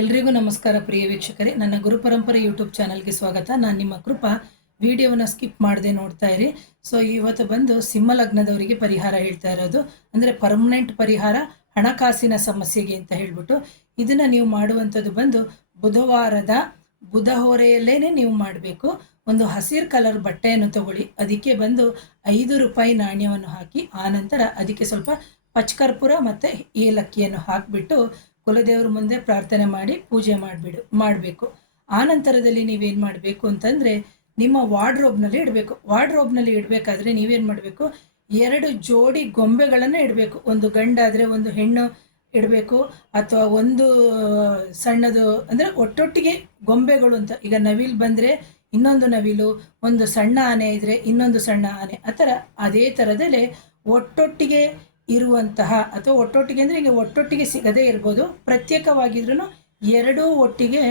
ಎಲ್ರಿಗೂ ನಮಸ್ಕಾರ ಪ್ರಿಯ ವೀಕ್ಷಕರೇ. ನನ್ನ ಗುರು ಪರಂಪರೆ ಯೂಟ್ಯೂಬ್ ಚಾನಲ್ಗೆ ಸ್ವಾಗತ. ನಾನು ನಿಮ್ಮ ಕೃಪಾ. ವಿಡಿಯೋವನ್ನು ಸ್ಕಿಪ್ ಮಾಡದೆ ನೋಡ್ತಾ ಇರಿ. ಸೊ ಇವತ್ತು ಬಂದು ಸಿಂಹ ಲಗ್ನದವರಿಗೆ ಪರಿಹಾರ ಹೇಳ್ತಾ ಇರೋದು. ಅಂದರೆ ಪರ್ಮನೆಂಟ್ ಪರಿಹಾರ, ಹಣಕಾಸಿನ ಸಮಸ್ಯೆಗೆ ಅಂತ ಹೇಳ್ಬಿಟ್ಟು ಇದನ್ನು ನೀವು ಮಾಡುವಂಥದ್ದು ಬಂದು ಬುಧವಾರದ ಬುಧ ಹೊರೆಯಲ್ಲೇನೆ ನೀವು ಮಾಡಬೇಕು. ಒಂದು ಹಸಿರು ಕಲರ್ ಬಟ್ಟೆಯನ್ನು ತಗೊಳ್ಳಿ. ಅದಕ್ಕೆ ಬಂದು ಐದು ರೂಪಾಯಿ ನಾಣ್ಯವನ್ನು ಹಾಕಿ, ಆನಂತರ ಅದಕ್ಕೆ ಸ್ವಲ್ಪ ಪಚ್ಕರ್ಪೂರ ಮತ್ತು ಏಲಕ್ಕಿಯನ್ನು ಹಾಕಿಬಿಟ್ಟು ಕುಲದೇವ್ರ ಮುಂದೆ ಪ್ರಾರ್ಥನೆ ಮಾಡಿ ಪೂಜೆ ಮಾಡಿಬಿಡು, ಮಾಡಬೇಕು. ಆ ನಂತರದಲ್ಲಿ ನೀವೇನು ಮಾಡಬೇಕು ಅಂತಂದರೆ ನಿಮ್ಮ ವಾರ್ಡ್ರೋಬ್ನಲ್ಲಿ ಇಡಬೇಕು. ವಾರ್ಡ್ರೋಬ್ನಲ್ಲಿ ಇಡಬೇಕಾದ್ರೆ ನೀವೇನು ಮಾಡಬೇಕು? ಎರಡು ಜೋಡಿ ಗೊಂಬೆಗಳನ್ನು ಇಡಬೇಕು. ಒಂದು ಗಂಡಾದರೆ ಒಂದು ಹೆಣ್ಣು ಇಡಬೇಕು. ಅಥವಾ ಒಂದು ಸಣ್ಣದು ಅಂದರೆ ಒಟ್ಟೊಟ್ಟಿಗೆ ಗೊಂಬೆಗಳು ಅಂತ. ಈಗ ನವಿಲು ಬಂದರೆ ಇನ್ನೊಂದು ನವಿಲು, ಒಂದು ಸಣ್ಣ ಆನೆ ಇದ್ದರೆ ಇನ್ನೊಂದು ಸಣ್ಣ ಆನೆ. ಆ ಥರ ಅದೇ ಥರದಲ್ಲೇ ಒಟ್ಟೊಟ್ಟಿಗೆ ಇರುವಂತಹ ಅಥವಾ ಒಟ್ಟೊಟ್ಟಿಗೆ ಅಂದರೆ ಈಗ ಒಟ್ಟೊಟ್ಟಿಗೆ ಸಿಗದೇ ಇರ್ಬೋದು ಪ್ರತ್ಯೇಕವಾಗಿದ್ರೂ ಎರಡೂ ಒಟ್ಟಿಗೆ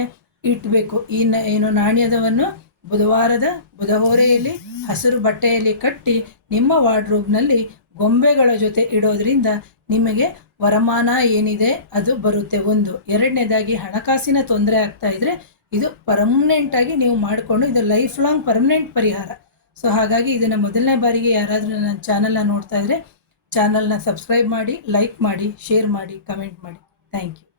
ಇಟ್ಬೇಕು. ಈ ನ, ಏನು ನಾಣ್ಯದವನ್ನು ಬುಧವಾರದ ಬುಧಹೋರೆಯಲ್ಲಿ ಹಸಿರು ಬಟ್ಟೆಯಲ್ಲಿ ಕಟ್ಟಿ ನಿಮ್ಮ ವಾರ್ಡ್ರೋಬ್ನಲ್ಲಿ ಗೊಂಬೆಗಳ ಜೊತೆ ಇಡೋದ್ರಿಂದ ನಿಮಗೆ ವರಮಾನ ಏನಿದೆ ಅದು ಬರುತ್ತೆ. ಒಂದು, ಎರಡನೇದಾಗಿ ಹಣಕಾಸಿನ ತೊಂದರೆ ಆಗ್ತಾ ಇದ್ರೆ ಇದು ಪರ್ಮನೆಂಟ್ ಆಗಿ ನೀವು ಮಾಡಿಕೊಂಡು ಇದು ಲೈಫ್ ಲಾಂಗ್ ಪರ್ಮನೆಂಟ್ ಪರಿಹಾರ. ಸೊ ಹಾಗಾಗಿ ಇದನ್ನು ಮೊದಲನೇ ಬಾರಿಗೆ ಯಾರಾದರೂ ನನ್ನ ಚಾನಲ್ನ ನೋಡ್ತಾ ಇದ್ರೆ ಚಾನಲ್ನ ಸಬ್ಸ್ಕ್ರೈಬ್ ಮಾಡಿ ಲೈಕ್ ಮಾಡಿ ಶೇರ್ ಮಾಡಿ ಕಮೆಂಟ್ ಮಾಡಿ. Thank you